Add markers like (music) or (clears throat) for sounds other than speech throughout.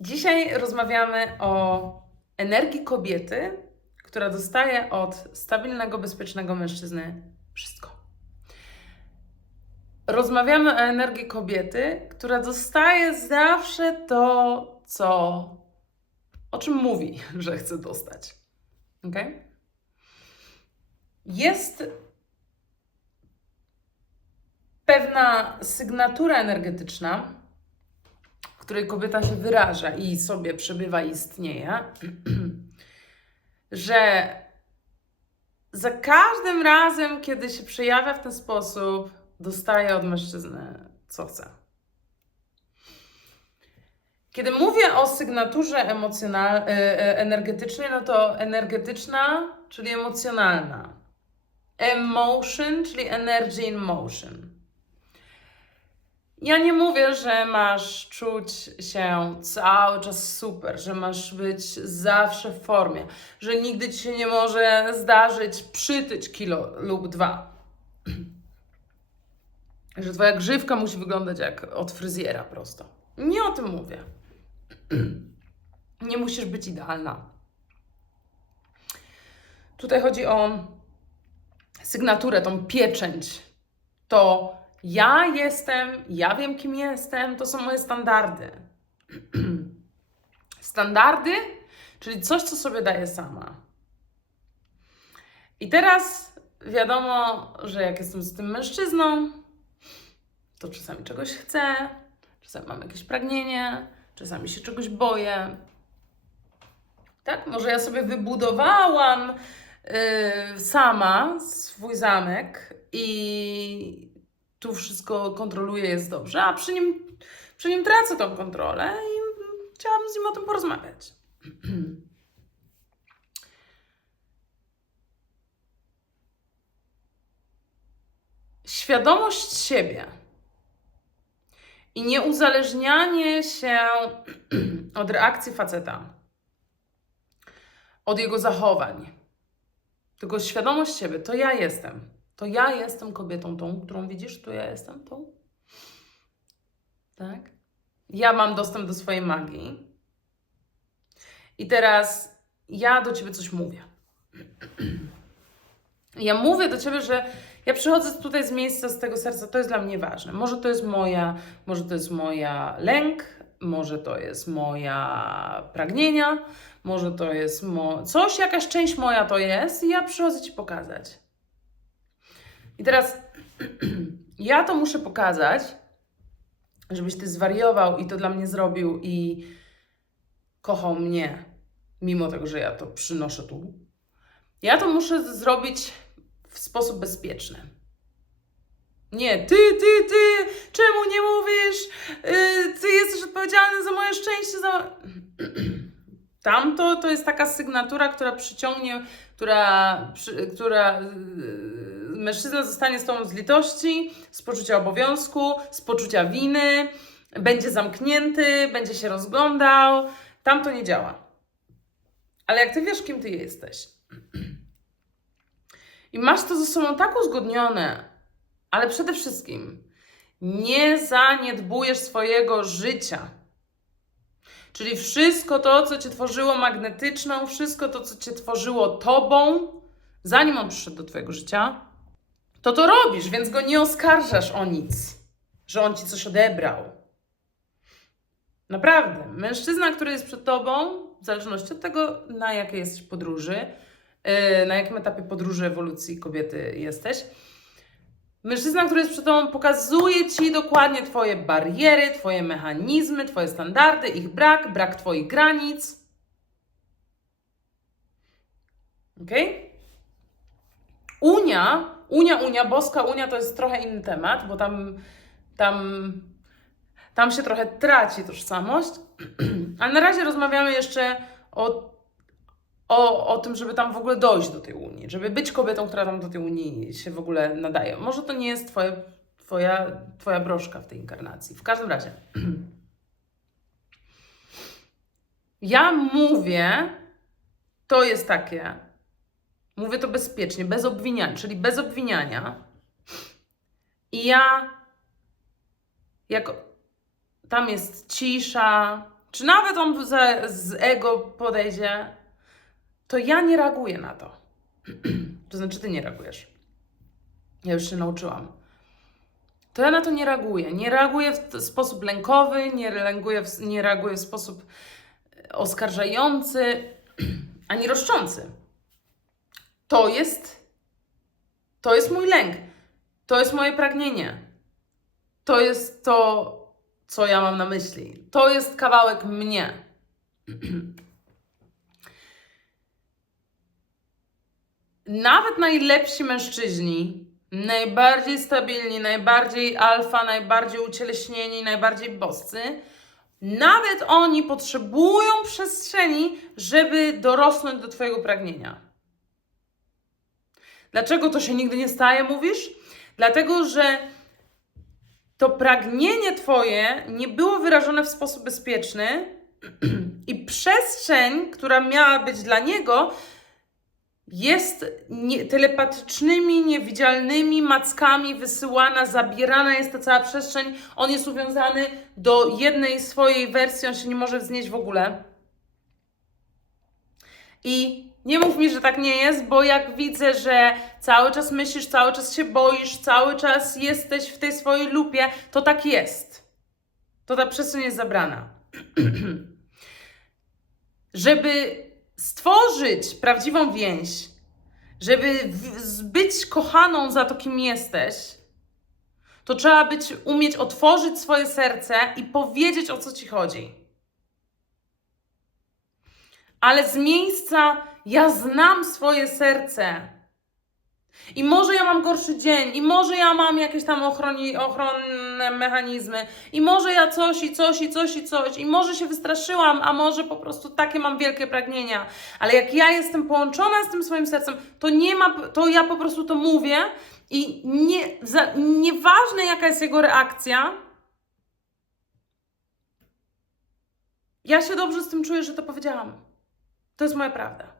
Dzisiaj rozmawiamy o energii kobiety, która dostaje od stabilnego, bezpiecznego mężczyzny wszystko. Rozmawiamy o energii kobiety, która dostaje zawsze to, co o czym mówi, (laughs) że chce dostać. Ok? Jest pewna sygnatura energetyczna, której kobieta się wyraża i sobie przebywa i istnieje, (clears throat) że za każdym razem, kiedy się przejawia w ten sposób, dostaje od mężczyzny co chce. Kiedy mówię o sygnaturze emocjonal- e, e, energetycznej, no to energetyczna, czyli emocjonalna. Emotion, czyli energy in motion. Ja nie mówię, że masz czuć się cały czas super, że masz być zawsze w formie, że nigdy ci się nie może zdarzyć przytyć kilo lub dwa. (clears throat) Że twoja grzywka musi wyglądać jak od fryzjera prosto. Nie o tym mówię. (clears throat) Nie musisz być idealna. Tutaj chodzi o sygnaturę, tą pieczęć. To ja jestem, ja wiem, kim jestem, to są moje standardy. (clears throat) standardy, czyli coś, co sobie daję sama. I teraz wiadomo, że jak jestem z tym mężczyzną, to czasami czegoś chcę, czasami mam jakieś pragnienie, czasami się czegoś boję. Tak? Może ja sobie wybudowałam yy, sama swój zamek i tu wszystko kontroluję, jest dobrze, a przy nim, przy nim tracę tą kontrolę i chciałabym z nim o tym porozmawiać. (clears throat) Świadomość siebie i nieuzależnianie się (clears throat) od reakcji faceta, od jego zachowań, tylko świadomość siebie, to ja jestem. To ja jestem kobietą tą, którą widzisz, to ja jestem tą. Tak? Ja mam dostęp do swojej magii. I teraz ja do ciebie coś mówię. (clears throat) Ja mówię do ciebie, że ja przychodzę tutaj z miejsca, z tego serca, to jest dla mnie ważne. Może to jest moja, może to jest moja lęk, może to jest moja pragnienia, może to jest mo- coś, jakaś część moja to jest i ja przychodzę ci pokazać. I teraz (clears throat) ja to muszę pokazać, żebyś ty zwariował i to dla mnie zrobił i kochał mnie, mimo tego, że ja to przynoszę tu. Ja to muszę zrobić w sposób bezpieczny. Nie, ty, ty, ty, czemu nie mówisz? Yy, ty jesteś odpowiedzialny za moje szczęście, za. (clears throat) Tamto to jest taka sygnatura, która przyciągnie, która, przy, która yy, mężczyzna zostanie z tobą z litości, z poczucia obowiązku, z poczucia winy, będzie zamknięty, będzie się rozglądał. Tam to nie działa. Ale jak ty wiesz, kim ty jesteś (clears throat) i masz to ze sobą tak uzgodnione, ale przede wszystkim nie zaniedbujesz swojego życia. Czyli wszystko to, co cię tworzyło magnetyczną, wszystko to, co cię tworzyło tobą, zanim on przyszedł do twojego życia, to to robisz, więc go nie oskarżasz o nic, że on ci coś odebrał. Naprawdę, mężczyzna, który jest przed tobą, w zależności od tego, na jakiej jesteś podróży, yy, na jakim etapie podróży ewolucji kobiety jesteś, mężczyzna, który jest przed tobą, pokazuje ci dokładnie twoje bariery, twoje mechanizmy, twoje standardy, ich brak, brak twoich granic. Okej? Unia, Unia, Unia, boska Unia to jest trochę inny temat, bo tam, tam, tam się trochę traci tożsamość. (clears throat) Ale na razie rozmawiamy jeszcze o, o, o tym, żeby tam w ogóle dojść do tej Unii, żeby być kobietą, która tam do tej Unii się w ogóle nadaje. Może to nie jest twoje, twoja, twoja broszka w tej inkarnacji. W każdym razie. (clears throat) Ja mówię, to jest takie, Mówię to bezpiecznie, bez obwiniania, czyli bez obwiniania. I ja, jak tam jest cisza, czy nawet on za, z ego podejdzie, to ja nie reaguję na to. (clears throat) to znaczy, ty nie reagujesz. Ja już się nauczyłam. To ja na to nie reaguję. Nie reaguję w sposób lękowy, nie reaguję w, nie reaguję w sposób oskarżający, (clears throat) ani roszczący. To jest, to jest mój lęk. To jest moje pragnienie. To jest to, co ja mam na myśli. To jest kawałek mnie. (clears throat) Nawet najlepsi mężczyźni, najbardziej stabilni, najbardziej alfa, najbardziej ucieleśnieni, najbardziej boscy, nawet oni potrzebują przestrzeni, żeby dorosnąć do Twojego pragnienia. Dlaczego to się nigdy nie staje, mówisz? Dlatego, że to pragnienie Twoje nie było wyrażone w sposób bezpieczny (clears throat) i przestrzeń, która miała być dla niego, jest nie, telepatycznymi, niewidzialnymi mackami wysyłana, zabierana jest ta cała przestrzeń. On jest uwiązany do jednej swojej wersji, on się nie może wznieść w ogóle. I nie mów mi, że tak nie jest, bo jak widzę, że cały czas myślisz, cały czas się boisz, cały czas jesteś w tej swojej lupie, to tak jest. To ta przestrzeń jest zabrana. (clears throat) Żeby stworzyć prawdziwą więź, żeby być kochaną za to, kim jesteś, to trzeba być, umieć otworzyć swoje serce i powiedzieć, o co ci chodzi. Ale z miejsca ja znam swoje serce. I może ja mam gorszy dzień, i może ja mam jakieś tam ochroni, ochronne mechanizmy, i może ja coś, i coś, i coś, i coś, i może się wystraszyłam, a może po prostu takie mam wielkie pragnienia. Ale jak ja jestem połączona z tym swoim sercem, to nie ma, to ja po prostu to mówię i nie, za, nieważne jaka jest jego reakcja, ja się dobrze z tym czuję, że to powiedziałam. To jest moja prawda.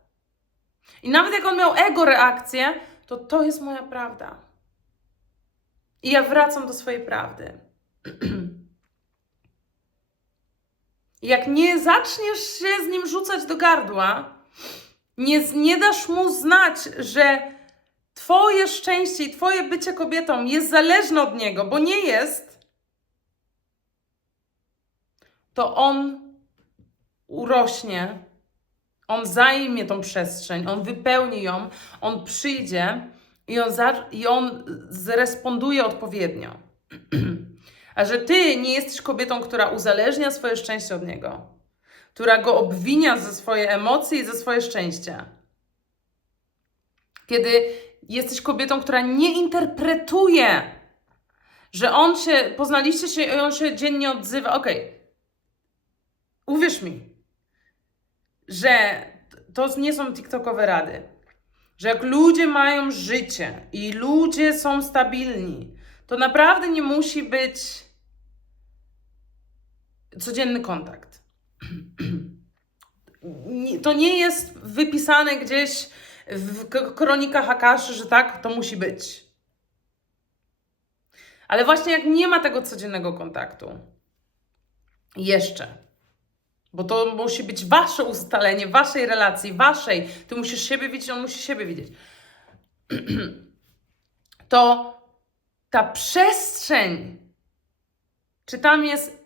I nawet jak on miał ego reakcję, to to jest moja prawda. I ja wracam do swojej prawdy. (clears throat) Jak nie zaczniesz się z nim rzucać do gardła, nie, nie dasz mu znać, że Twoje szczęście i Twoje bycie kobietą jest zależne od niego, bo nie jest, to on urośnie on zajmie tą przestrzeń, on wypełni ją, on przyjdzie i on, za, i on zresponduje odpowiednio. A że ty nie jesteś kobietą, która uzależnia swoje szczęście od niego, która go obwinia ze swoje emocje i ze swoje szczęście. Kiedy jesteś kobietą, która nie interpretuje, że on się, poznaliście się i on się dziennie odzywa. Okej, uwierz mi, że to nie są TikTokowe rady. Że jak ludzie mają życie i ludzie są stabilni, to naprawdę nie musi być codzienny kontakt. (clears throat) To nie jest wypisane gdzieś w kronikach Akaszy, że tak to musi być. Ale właśnie jak nie ma tego codziennego kontaktu, jeszcze, bo to musi być wasze ustalenie, waszej relacji, waszej. Ty musisz siebie widzieć, on musi siebie widzieć. (clears throat) To ta przestrzeń, czy tam jest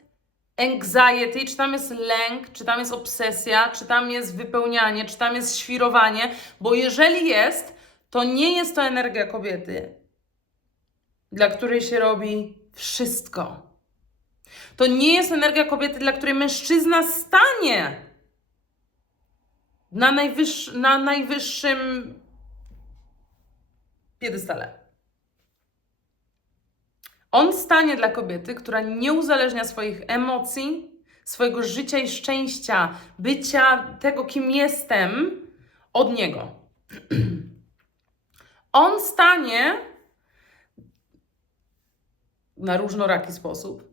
anxiety, czy tam jest lęk, czy tam jest obsesja, czy tam jest wypełnianie, czy tam jest świrowanie, bo jeżeli jest, to nie jest to energia kobiety, dla której się robi wszystko. To nie jest energia kobiety, dla której mężczyzna stanie na, najwyższ, na najwyższym piedestale. On stanie dla kobiety, która nie uzależnia swoich emocji, swojego życia i szczęścia, bycia tego, kim jestem, od niego. (clears throat) On stanie na różnoraki sposób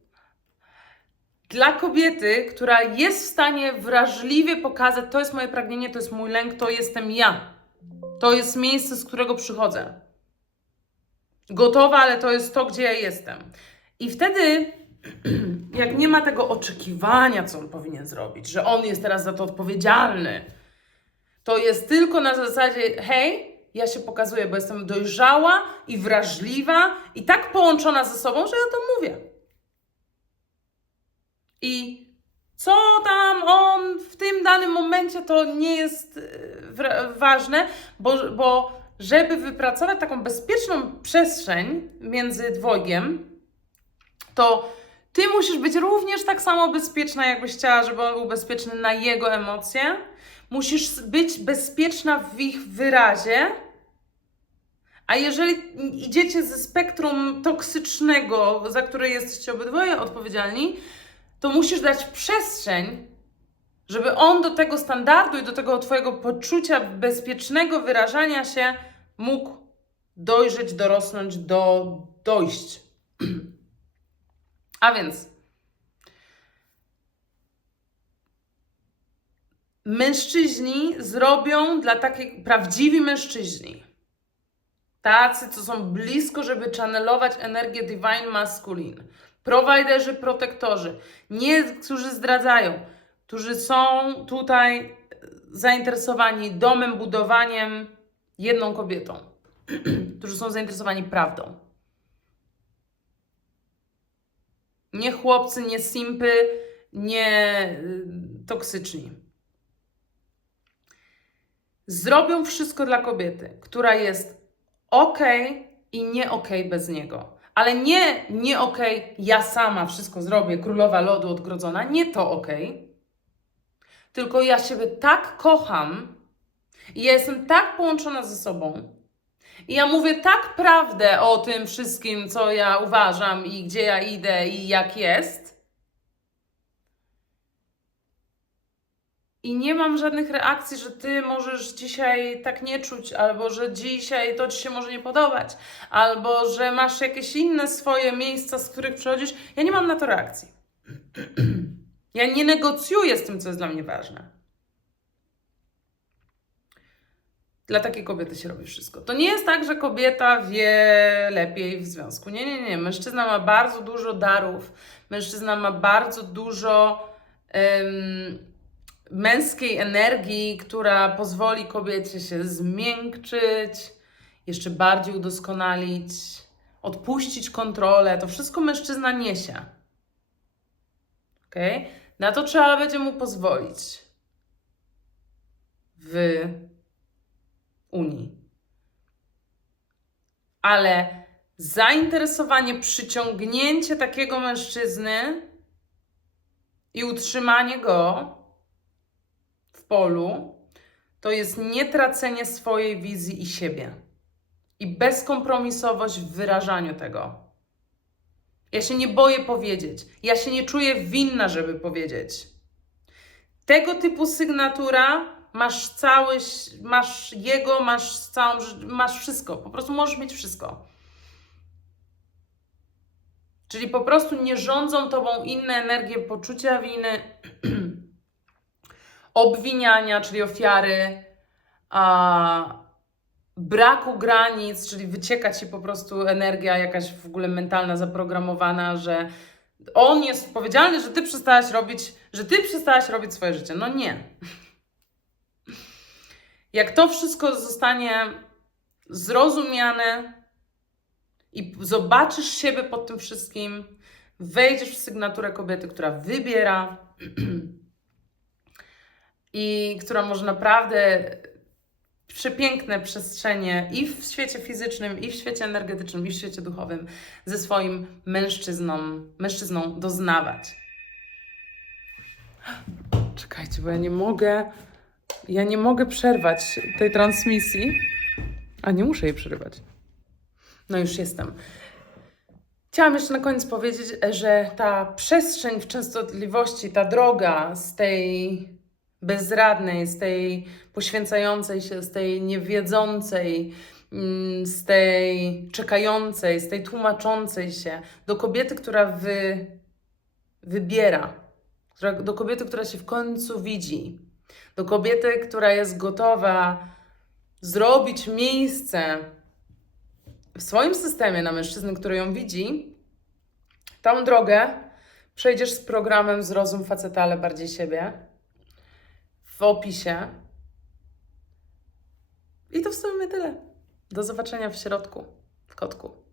dla kobiety, która jest w stanie wrażliwie pokazać, to jest moje pragnienie, to jest mój lęk, to jestem ja. To jest miejsce, z którego przychodzę. Gotowa, ale to jest to, gdzie ja jestem. I wtedy, (clears throat) jak nie ma tego oczekiwania, co on powinien zrobić, że on jest teraz za to odpowiedzialny, to jest tylko na zasadzie, hej, ja się pokazuję, bo jestem dojrzała i wrażliwa i tak połączona ze sobą, że ja to mówię. I co tam on w tym danym momencie, to nie jest e, ważne, bo, bo żeby wypracować taką bezpieczną przestrzeń między dwojgiem, to ty musisz być również tak samo bezpieczna, jakbyś chciała, żeby on był bezpieczny na jego emocje. Musisz być bezpieczna w ich wyrazie. A jeżeli idziecie ze spektrum toksycznego, za które jesteście obydwoje odpowiedzialni, to musisz dać przestrzeń, żeby on do tego standardu i do tego Twojego poczucia bezpiecznego wyrażania się mógł dojrzeć, dorosnąć, do, dojść. (clears throat) A więc mężczyźni zrobią dla takich prawdziwi mężczyźni, tacy, co są blisko, żeby channelować energię Divine Masculine, prowajderzy, protektorzy, nie którzy zdradzają, którzy są tutaj zainteresowani domem, budowaniem, jedną kobietą, (clears throat) którzy są zainteresowani prawdą. Nie chłopcy, nie simpy, nie y, toksyczni. Zrobią wszystko dla kobiety, która jest ok i nie ok bez niego. Ale nie nie ok, ja sama wszystko zrobię, królowa lodu odgrodzona. Nie to ok. Tylko ja siebie tak kocham i ja jestem tak połączona ze sobą. I ja mówię tak prawdę o tym wszystkim, co ja uważam i gdzie ja idę i jak jest. I nie mam żadnych reakcji, że ty możesz dzisiaj tak nie czuć, albo że dzisiaj to ci się może nie podobać, albo że masz jakieś inne swoje miejsca, z których przychodzisz. Ja nie mam na to reakcji. (clears throat) Ja nie negocjuję z tym, co jest dla mnie ważne. Dla takiej kobiety się robi wszystko. To nie jest tak, że kobieta wie lepiej w związku. Nie, nie, nie. Mężczyzna ma bardzo dużo darów. Mężczyzna ma bardzo dużo em, męskiej energii, która pozwoli kobiecie się zmiękczyć, jeszcze bardziej udoskonalić, odpuścić kontrolę. To wszystko mężczyzna niesie. Okay? Na to trzeba będzie mu pozwolić. W Unii. Ale zainteresowanie, przyciągnięcie takiego mężczyzny i utrzymanie go polu to jest nietracenie swojej wizji i siebie. I bezkompromisowość w wyrażaniu tego. Ja się nie boję powiedzieć. Ja się nie czuję winna, żeby powiedzieć. Tego typu sygnatura masz cały, masz jego, masz całą, masz wszystko. Po prostu możesz mieć wszystko. Czyli po prostu nie rządzą tobą inne energie poczucia winy, (clears throat) obwiniania, czyli ofiary, a braku granic, czyli wycieka ci po prostu energia jakaś w ogóle mentalna, zaprogramowana, że on jest odpowiedzialny, że ty przestałaś robić, że ty przestałaś robić swoje życie. No nie. Jak to wszystko zostanie zrozumiane i zobaczysz siebie pod tym wszystkim, wejdziesz w sygnaturę kobiety, która wybiera (clears throat) i która może naprawdę przepiękne przestrzenie i w świecie fizycznym, i w świecie energetycznym, i w świecie duchowym ze swoim mężczyzną, mężczyzną doznawać. Czekajcie, bo ja nie mogę. Ja nie mogę przerwać tej transmisji. A nie muszę jej przerywać. No już jestem. Chciałam jeszcze na koniec powiedzieć, że ta przestrzeń w częstotliwości, ta droga z tej bezradnej, z tej poświęcającej się, z tej niewiedzącej, mm, z tej czekającej, z tej tłumaczącej się do kobiety, która wy, wybiera, która, do kobiety, która się w końcu widzi, do kobiety, która jest gotowa zrobić miejsce w swoim systemie na mężczyznę, który ją widzi, tą drogę Przejdziesz z programem Zrozum faceta, ale bardziej siebie w opisie. I to w sumie tyle. Do zobaczenia w środku, w kotku.